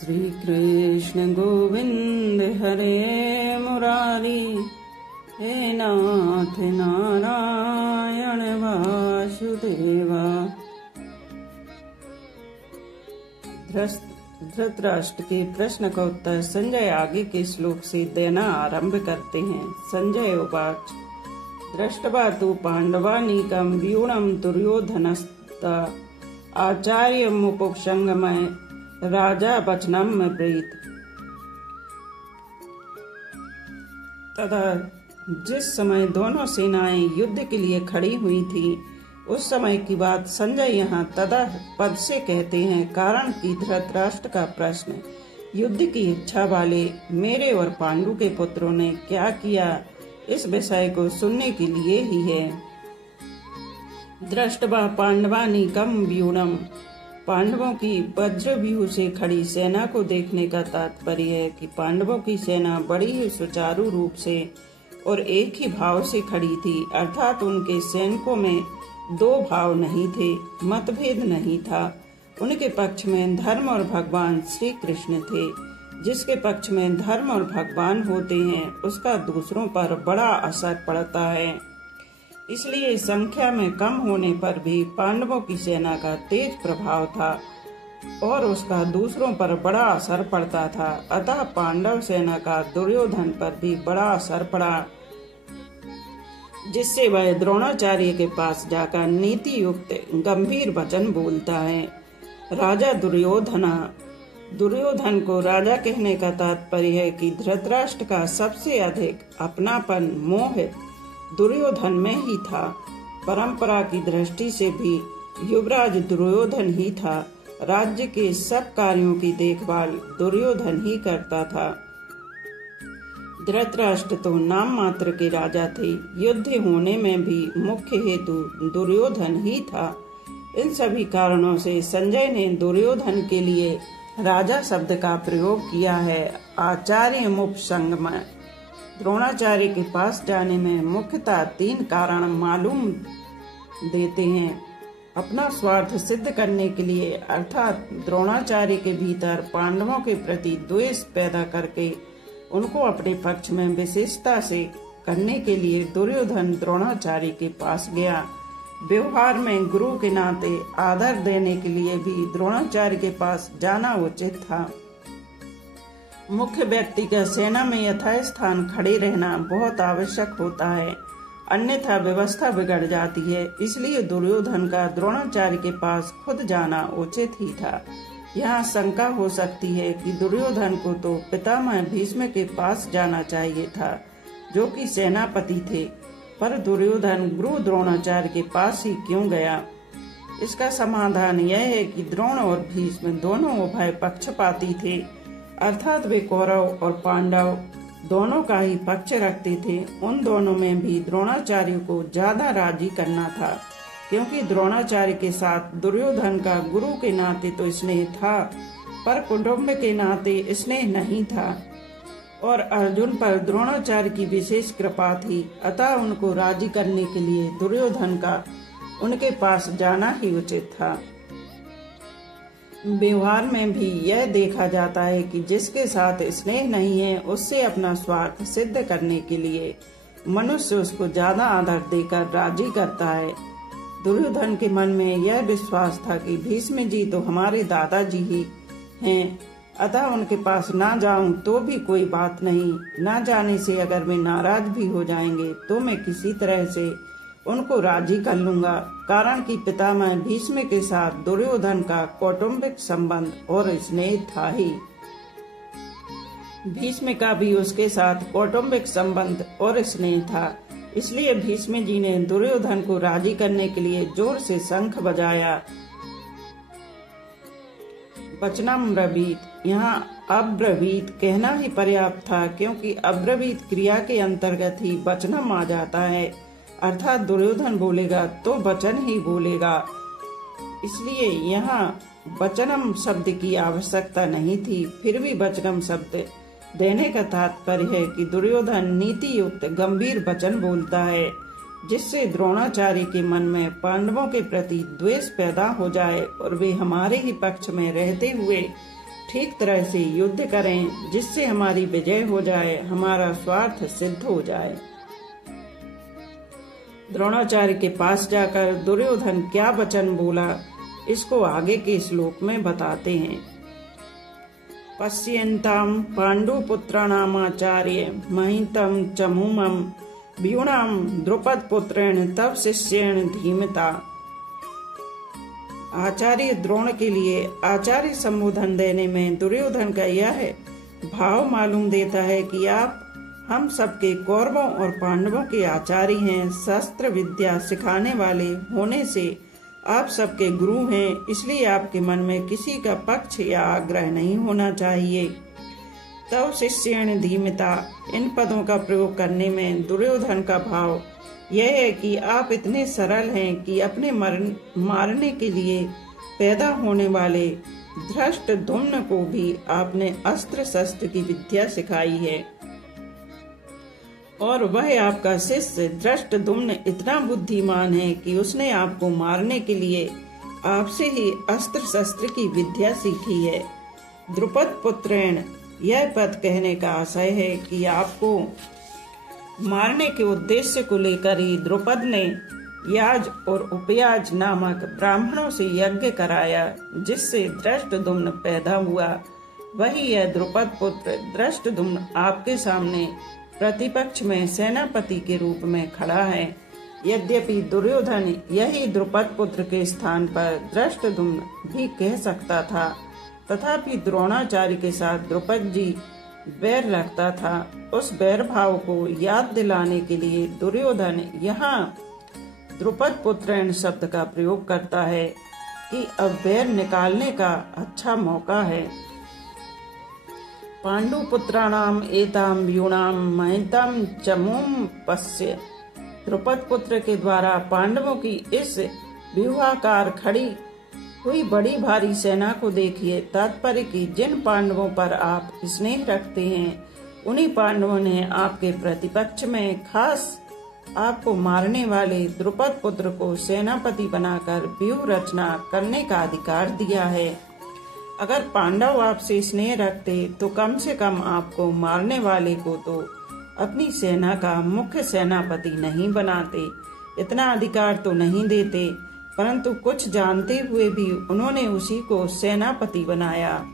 श्री कृष्ण गोविंद हरे मुरारी, हे नाथ नारायण वासुदेवा। धृतराष्ट्र के प्रश्न का उत्तर संजय आगे के श्लोक से देना आरंभ करते हैं। संजय उवाच, दृष्ट्वा तु पांडवानीकं व्यूढं दुर्योधनस्ता आचार्यमुपसंगम्य राजा वचनम् ब्रीत। तथा जिस समय दोनों सेनाएं युद्ध के लिए खड़ी हुई थी, उस समय की बात संजय यहाँ तदा पद से कहते हैं, कारण कि धृतराष्ट्र का प्रश्न युद्ध की इच्छा वाले मेरे और पांडु के पुत्रों ने क्या किया, इस विषय को सुनने के लिए ही है। दृष्ट्वा पांडवानीकं व्यूढं, पांडवों की वज्र व्यूह से खड़ी सेना को देखने का तात्पर्य है कि पांडवों की सेना बड़ी ही सुचारू रूप से और एक ही भाव से खड़ी थी, अर्थात उनके सैनिकों में दो भाव नहीं थे, मतभेद नहीं था। उनके पक्ष में धर्म और भगवान श्री कृष्ण थे। जिसके पक्ष में धर्म और भगवान होते हैं, उसका दूसरों पर बड़ा असर पड़ता है। इसलिए संख्या में कम होने पर भी पांडवों की सेना का तेज प्रभाव था और उसका दूसरों पर बड़ा असर पड़ता था। अतः पांडव सेना का दुर्योधन पर भी बड़ा असर पड़ा, जिससे वह द्रोणाचार्य के पास जाकर नीति युक्त गंभीर वचन बोलता है। राजा दुर्योधन को राजा कहने का तात्पर्य है कि धृतराष्ट्र का सबसे अधिक अपनापन मोह दुर्योधन में ही था। परंपरा की दृष्टि से भी युवराज दुर्योधन ही था। राज्य के सब कार्यों की देखभाल दुर्योधन ही करता था। धृतराष्ट्र तो नाम मात्र के राजा थे, युद्ध होने में भी मुख्य हेतु दुर्योधन ही था। इन सभी कारणों से संजय ने दुर्योधन के लिए राजा शब्द का प्रयोग किया है। आचार्यमुपसंगम्य, द्रोणाचार्य के पास जाने में मुख्यतः तीन कारण मालूम देते हैं। अपना स्वार्थ सिद्ध करने के लिए, अर्थात द्रोणाचार्य के भीतर पांडवों के प्रति द्वेष पैदा करके उनको अपने पक्ष में विशेषता से करने के लिए दुर्योधन द्रोणाचार्य के पास गया। व्यवहार में गुरु के नाते आदर देने के लिए भी द्रोणाचार्य के पास जाना उचित था। मुख्य व्यक्ति का सेना में यथास्थान खड़े रहना बहुत आवश्यक होता है, अन्यथा व्यवस्था बिगड़ जाती है। इसलिए दुर्योधन का द्रोणाचार्य के पास खुद जाना उचित ही था। यहाँ शंका हो सकती है कि दुर्योधन को तो पितामह भीष्म के पास जाना चाहिए था, जो कि सेनापति थे, पर दुर्योधन गुरु द्रोणाचार्य के पास ही क्यों गया? इसका समाधान यह है कि द्रोण और भीष्म दोनों उभय पक्षपाती थे, अर्थात वे कौरव और पांडव दोनों का ही पक्ष रखते थे। उन दोनों में भी द्रोणाचार्य को ज्यादा राजी करना था, क्योंकि द्रोणाचार्य के साथ दुर्योधन का गुरु के नाते तो स्नेह था, पर कुटुंब के नाते स्नेह नहीं था। और अर्जुन पर द्रोणाचार्य की विशेष कृपा थी, अतः उनको राजी करने के लिए दुर्योधन का उनके पास जाना ही उचित था। व्यवहार में भी यह देखा जाता है कि जिसके साथ स्नेह नहीं है, उससे अपना स्वार्थ सिद्ध करने के लिए मनुष्य उसको ज्यादा आदर देकर राजी करता है। दुर्योधन के मन में यह विश्वास था कि भीष्म जी तो हमारे दादाजी ही हैं, अतः उनके पास ना जाऊं तो भी कोई बात नहीं, ना जाने से अगर वे नाराज भी हो जाएंगे तो मैं किसी तरह से उनको राजी कर लूंगा, कारण कि पितामह भीष्म के साथ दुर्योधन का कौटुंबिक संबंध और स्नेह था ही। भीष्म का भी उसके साथ कौटुंबिक संबंध और स्नेह था। इसलिए भीष्म जी ने दुर्योधन को राजी करने के लिए जोर से शंख बजाया। वचनम् ब्रवीत, यहाँ अब्रवीत कहना ही पर्याप्त था, क्योंकि अब्रवीत क्रिया के अंतर्गत ही वचनम् आ जाता है, अर्थात दुर्योधन बोलेगा तो वचन ही बोलेगा। इसलिए यहाँ वचनम् शब्द की आवश्यकता नहीं थी। फिर भी वचनम् शब्द देने का तात्पर्य है कि दुर्योधन नीति युक्त गंभीर वचन बोलता है, जिससे द्रोणाचार्य के मन में पांडवों के प्रति द्वेष पैदा हो जाए और वे हमारे ही पक्ष में रहते हुए ठीक तरह से युद्ध करें, जिससे हमारी विजय हो जाए, हमारा स्वार्थ सिद्ध हो जाए। द्रोणाचार्य के पास जाकर दुर्योधन क्या वचन बोला, इसको आगे के श्लोक में बताते हैं। पश्यन्ताम पांडुपुत्राणामाचार्य महितम चमूमम व्यूणाम द्रुपद पुत्रेण तव शिष्येण धीमता। आचार्य द्रोण के लिए आचार्य संबोधन देने में दुर्योधन का यह भाव मालूम देता है कि आप हम सबके कौरवों और पांडवों के आचार्य हैं। शस्त्र विद्या सिखाने वाले होने से आप सबके गुरु हैं, इसलिए आपके मन में किसी का पक्ष या आग्रह नहीं होना चाहिए। तव शिष्येण धीमता, इन पदों का प्रयोग करने में दुर्योधन का भाव यह है कि आप इतने सरल हैं कि अपने मारने के लिए पैदा होने वाले धृष्टद्युम्न को भी आपने अस्त्र शस्त्र की विद्या सिखाई है, और वह आपका शिष्य धृष्टद्युम्न इतना बुद्धिमान है कि उसने आपको मारने के लिए आपसे ही अस्त्र शस्त्र की विद्या सीखी है। द्रुपद पुत्रेण, यह पद कहने का आशय है कि आपको मारने के उद्देश्य को लेकर ही द्रुपद ने याज और उपयाज नामक ब्राह्मणों से यज्ञ कराया, जिससे धृष्टद्युम्न पैदा हुआ। वही यह द्रुपद पुत्र धृष्टद्युम्न आपके सामने प्रतिपक्ष में सेनापति के रूप में खड़ा है। यद्यपि दुर्योधन यही द्रुपद पुत्र के स्थान पर धृष्टद्युम्न भी कह सकता था, तथापि द्रोणाचार्य के साथ द्रुपद जी बैर रखता था। उस बैर भाव को याद दिलाने के लिए दुर्योधन यहाँ द्रुपद पुत्रेण शब्द का प्रयोग करता है कि अब बैर निकालने का अच्छा मौका है। पांडुपुत्राणाम एताम व्यूणाम महितम चमूम पश्य, द्रुपद पुत्र के द्वारा पांडवों की इस व्यूहाकार खड़ी हुई बड़ी भारी सेना को देखिए। तात्पर्य कि जिन पांडवों पर आप स्नेह रखते हैं, उन्हीं पांडवों ने आपके प्रतिपक्ष में खास आपको मारने वाले द्रुपद पुत्र को सेनापति बनाकर व्यूह रचना करने का अधिकार दिया है। अगर पांडव आपसे स्नेह रखते तो कम से कम आपको मारने वाले को तो अपनी सेना का मुख्य सेनापति नहीं बनाते, इतना अधिकार तो नहीं देते, परंतु कुछ जानते हुए भी उन्होंने उसी को सेनापति बनाया।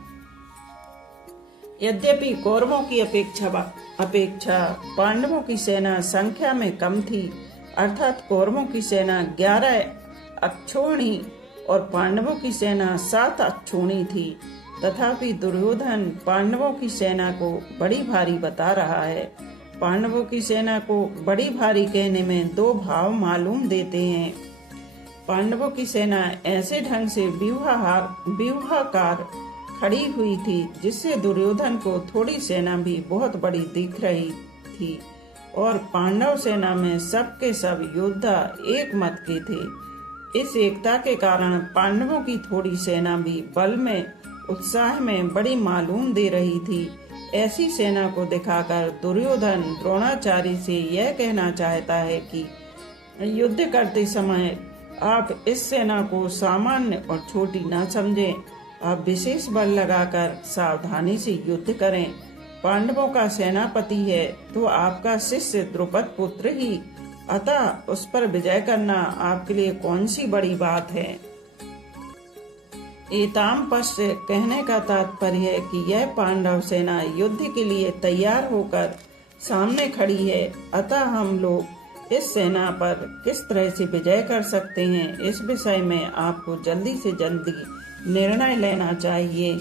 यद्यपि कौरवों की अपेक्षा पांडवों की सेना संख्या में कम थी, अर्थात कौरवों की सेना 11 अक्षौहिणी और पांडवों की सेना 7 अक्षौहिणी थी, तथापि दुर्योधन पांडवों की सेना को बड़ी भारी बता रहा है। पांडवों की सेना को बड़ी भारी कहने में दो भाव मालूम देते हैं। पांडवों की सेना ऐसे ढंग से व्यूहाकार खड़ी हुई थी, जिससे दुर्योधन को थोड़ी सेना भी बहुत बड़ी दिख रही थी, और पांडव सेना में सबके सब योद्धा एक मत के थे। इस एकता के कारण पांडवों की थोड़ी सेना भी बल में उत्साह में बड़ी मालूम दे रही थी। ऐसी सेना को दिखाकर दुर्योधन द्रोणाचार्य से यह कहना चाहता है कि युद्ध करते समय आप इस सेना को सामान्य और छोटी न समझें, आप विशेष बल लगाकर सावधानी से युद्ध करें। पांडवों का सेनापति है तो आपका शिष्य द्रुपद पुत्र ही, अतः उस पर विजय करना आपके लिए कौन सी बड़ी बात है। एताम पश्य कहने का तात्पर्य है कि यह पांडव सेना युद्ध के लिए तैयार होकर सामने खड़ी है, अतः हम लोग इस सेना पर किस तरह से विजय कर सकते हैं, इस विषय में आपको जल्दी से जल्दी निर्णय लेना चाहिए।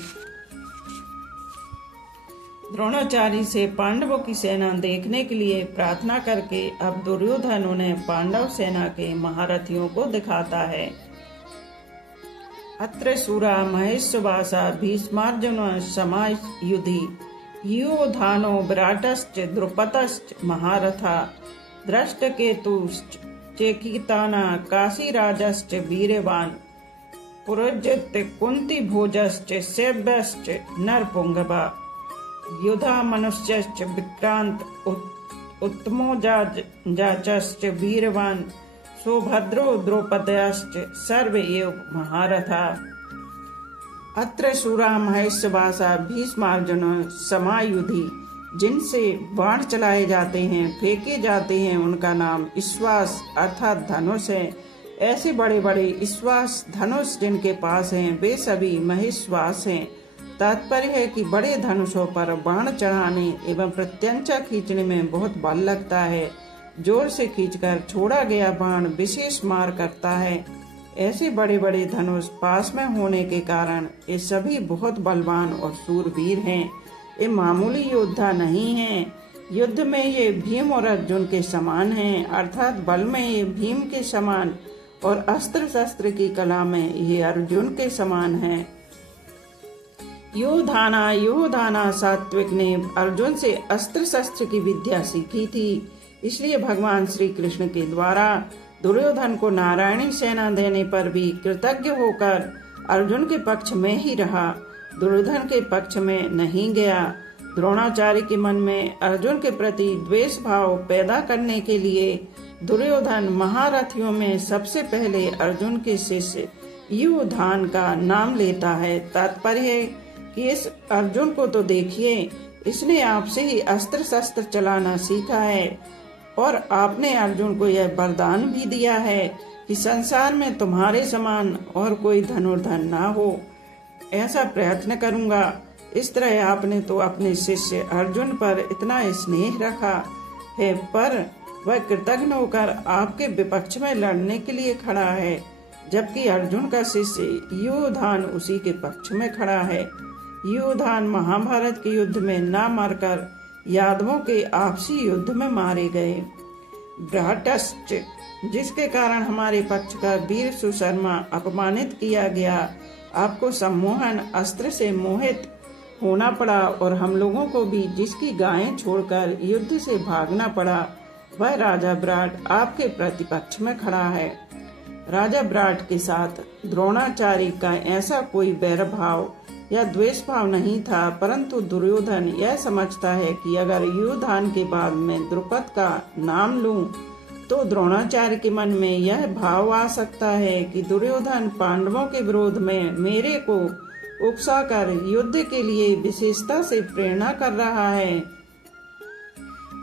द्रोणाचार्य से पांडवों की सेना देखने के लिए प्रार्थना करके अब दुर्योधन उन्हें पांडव सेना के महारथियों को दिखाता है। अत्र सूरा महेश्वासा भीष्मार्जुन समायुधि युधानो विराटश्च द्रुपदश्च महारथा दृष्टकेतुश्च चेकिताना काशीराजश्च वीरवान् पुरोजित कुंती भोजश्च सेव्यश्च नरपुंगवा युधा मनुष्यश्च विक्रांत उत्तमोजाचश्च वीरवान् सुभद्रो द्रौपदश्च सर्व एव महारथा। अत्र शूरा महेश्वासा भीष्मार्जुन समायुधि, जिनसे बाण चलाए जाते हैं, फेंके जाते हैं, उनका नाम ईश्वास अर्थात धनुष है। ऐसे बड़े बड़े ईश्वास धनुष जिनके पास हैं, वे सभी महेश्वास हैं। तात्पर्य है कि बड़े धनुषों पर बाण चढ़ाने एवं प्रत्यंचा खींचने में बहुत बल लगता है। जोर से खींचकर छोड़ा गया बाण विशेष मार करता है। ऐसे बड़े बड़े धनुष पास में होने के कारण ये सभी बहुत बलवान और शूरवीर हैं। ये मामूली योद्धा नहीं हैं। युद्ध में ये भीम और अर्जुन के समान हैं, अर्थात बल में ये भीम के समान और अस्त्र शस्त्र की कला में ये अर्जुन के समान हैं। योधाना सात्विक ने अर्जुन से अस्त्र शस्त्र की विद्या सीखी थी। इसलिए भगवान श्री कृष्ण के द्वारा दुर्योधन को नारायणी सेना देने पर भी कृतज्ञ होकर अर्जुन के पक्ष में ही रहा, दुर्योधन के पक्ष में नहीं गया। द्रोणाचार्य के मन में अर्जुन के प्रति द्वेष भाव पैदा करने के लिए दुर्योधन महारथियों में सबसे पहले अर्जुन के शिष्य युधान का नाम लेता है। तात्पर्य है कि इस अर्जुन को तो देखिए, इसने आपसे ही अस्त्र शस्त्र चलाना सीखा है और आपने अर्जुन को यह वरदान भी दिया है कि संसार में तुम्हारे समान और कोई धनुर्धर ना हो, ऐसा प्रयत्न करूंगा। इस तरह आपने तो अपने शिष्य अर्जुन पर इतना स्नेह रखा है, पर वह कृतज्ञ होकर आपके विपक्ष में लड़ने के लिए खड़ा है, जबकि अर्जुन का शिष्य युधान उसी के पक्ष में खड़ा है। युधान महाभारत के युद्ध में न मरकर यादवों के आपसी युद्ध में मारे गए। भ्रातश्च, जिसके कारण हमारे पक्ष का वीर सुशर्मा अपमानित किया गया, आपको सम्मोहन अस्त्र से मोहित होना पड़ा और हम लोगों को भी जिसकी गायें छोड़कर युद्ध से भागना पड़ा, वह राजा विराट आपके प्रतिपक्ष में खड़ा है। राजा विराट के साथ द्रोणाचार्य का ऐसा कोई वैर भाव या द्वेष भाव नहीं था, परंतु दुर्योधन यह समझता है कि अगर युधान के बाद में द्रुपद का नाम लूं, तो द्रोणाचार्य के मन में यह भाव आ सकता है कि दुर्योधन पांडवों के विरोध में मेरे को उकसाकर युद्ध के लिए विशेषता से प्रेरणा कर रहा है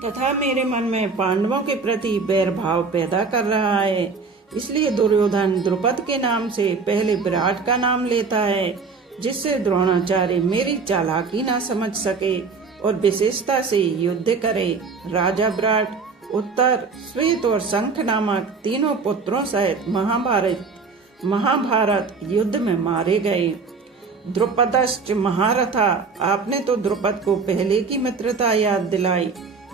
तथा मेरे मन में पांडवों के प्रति वैर भाव पैदा कर रहा है। इसलिए दुर्योधन द्रुपद के नाम से पहले विराट का नाम लेता है, जिससे द्रोणाचार्य मेरी चालाकी न समझ सके और विशेषता से युद्ध करे। राजा विराट उत्तर, श्वेत और शंख नामक तीनों पुत्रों सहित महाभारत युद्ध में मारे गए। द्रुपदश्च महारथा, आपने तो द्रुपद को पहले की मित्रता याद दिलाई,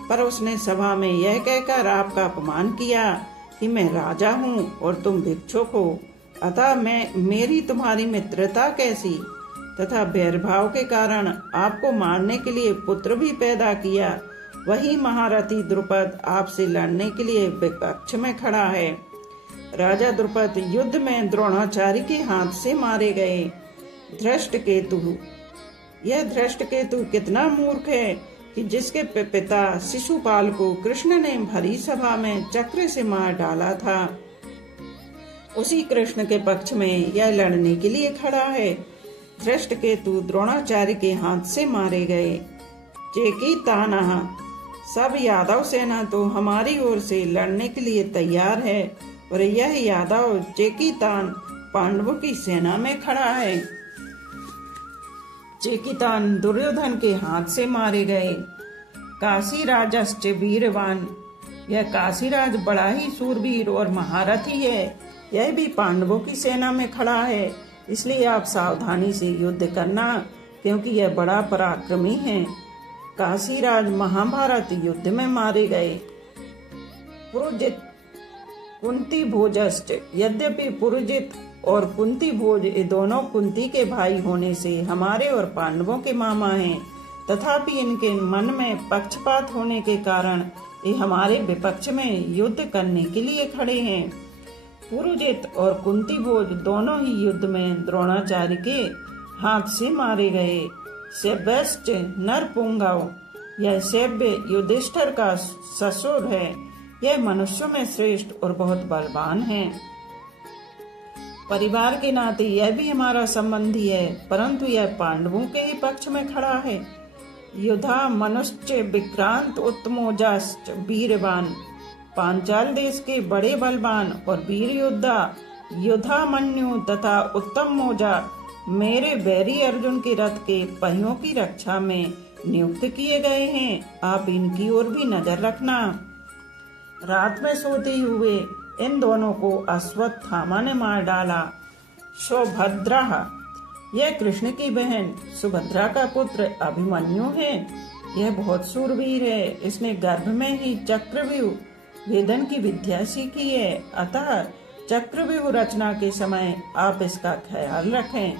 पर उसने सभा में यह कहकर आपका अपमान किया कि मैं राजा हूँ और तुम भिक्षुक हो, अतः मेरी तुम्हारी मित्रता कैसी। तथा वैरभाव के कारण आपको मारने के लिए पुत्र भी पैदा किया। वही महारथी द्रुपद आपसे लड़ने के लिए विपक्ष में खड़ा है। राजा द्रुपद युद्ध में द्रोणाचार्य के हाथ से मारे गए। धृष्टकेतु, यह धृष्टकेतु कितना मूर्ख है कि जिसके पिता शिशुपाल को कृष्ण ने भरी सभा में चक्र से मार डाला था, उसी कृष्ण के पक्ष में यह लड़ने के लिए खड़ा है। धृष्टकेतु द्रोणाचार्य के हाथ से मारे गए। चेकितानः, सब यादव सेना तो हमारी ओर से लड़ने के लिए तैयार है और यह यादव चेकितान पांडवों की सेना में खड़ा है। चेकितान दुर्योधन के हाथ से मारे गए। काशीराजश्च वीरवान, यह काशीराज बड़ा ही सूरवीर और महारथी है, यह भी पांडवों की सेना में खड़ा है। इसलिए आप सावधानी से युद्ध करना, क्योंकि यह बड़ा पराक्रमी है। काशीराज महाभारत युद्ध में मारे गए। पुरुजित कुंती भोजश्च, यद्यपि पुरुजित और कुंती भोज ये दोनों कुंती के भाई होने से हमारे और पांडवों के मामा हैं, तथापि इनके मन में पक्षपात होने के कारण ये हमारे विपक्ष में युद्ध करने के लिए खड़े हैं। पुरुजित और कुंती भोज दोनों ही युद्ध में द्रोणाचार्य के हाथ से मारे गए। सेव्यश्च नरपुंगव, यह सेव्य युधिष्ठिर का ससुर है, यह मनुष्यों में श्रेष्ठ और बहुत बलवान है। परिवार के नाते यह भी हमारा संबंधी है, परंतु यह पांडवों के ही पक्ष में खड़ा है। युधा मनुष्य विक्रांत उत्तमोजाश्च वीरवान, पांचाल देश के बड़े बलवान और वीर योद्धा युधामन्यु तथा उत्तम मोजा मेरे बैरी अर्जुन के रथ के पहियों की रक्षा में नियुक्त किए गए हैं। आप इनकी ओर भी नजर रखना। रात में सोते हुए इन दोनों को अश्वत्थामा ने मार डाला। सुभद्रा, यह कृष्ण की बहन सुभद्रा का पुत्र अभिमन्यु है। यह बहुत शूरवीर है। इसने गर्भ में ही चक्रव्यूह भेदन की विद्या सीखी है। अतः चक्रव्यूह रचना के समय आप इसका ख्याल रखें।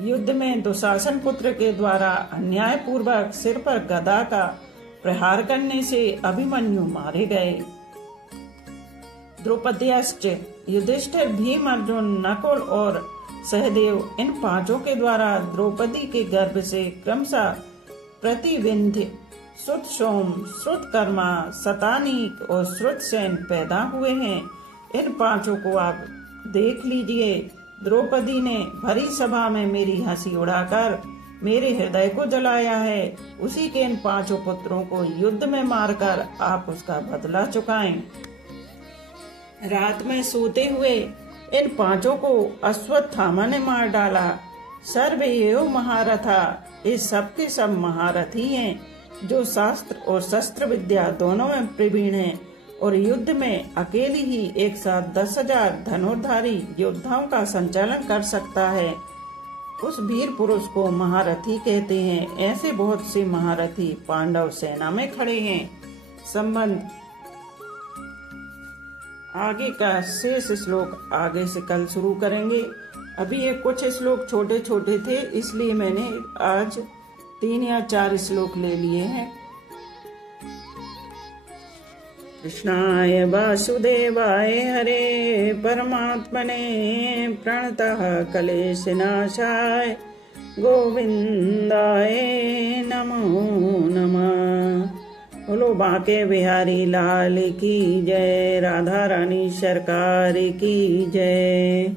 युद्ध में दुशासन पुत्र के द्वारा अन्याय पूर्वक सिर पर गदा का प्रहार करने से अभिमन्यु मारे गए। द्रौपदीश्च, युधिष्ठिर, भीम, अर्जुन, नकुल और सहदेव, इन पांचों के द्वारा द्रौपदी के गर्भ से क्रमशः प्रतिविंध्य, श्रुत सोम, श्रुत कर्मा, शतानीक और श्रुत सेन पैदा हुए हैं। इन पांचों को आप देख लीजिए। द्रौपदी ने भरी सभा में मेरी हंसी उड़ाकर मेरे हृदय को जलाया है। उसी के इन पांचों पुत्रों को युद्ध में मारकर आप उसका बदला चुकाएं। रात में सोते हुए इन पांचों को अश्वत्थामा ने मार डाला। सर्वएव महारथा, इस सब के सब महारथी हैं, जो शास्त्र और शस्त्र विद्या दोनों में प्रवीण हैं और युद्ध में अकेले ही एक साथ 10,000 धनुर्धारी योद्धाओं का संचालन कर सकता है। उस वीर पुरुष को महारथी कहते हैं। ऐसे बहुत से महारथी पांडव सेना में खड़े हैं। संबंध आगे का शेष श्लोक आगे से कल शुरू करेंगे। अभी ये कुछ श्लोक छोटे छोटे थे, इसलिए मैंने आज 3 या 4 श्लोक ले लिए हैं। कृष्णाय वासुदेवाय हरे परमात्मने प्रणतः क्लेशनाशाय गोविंदाय नमो नमः। बोलो बांके बिहारी लाल की जय, राधा रानी सरकार की जय।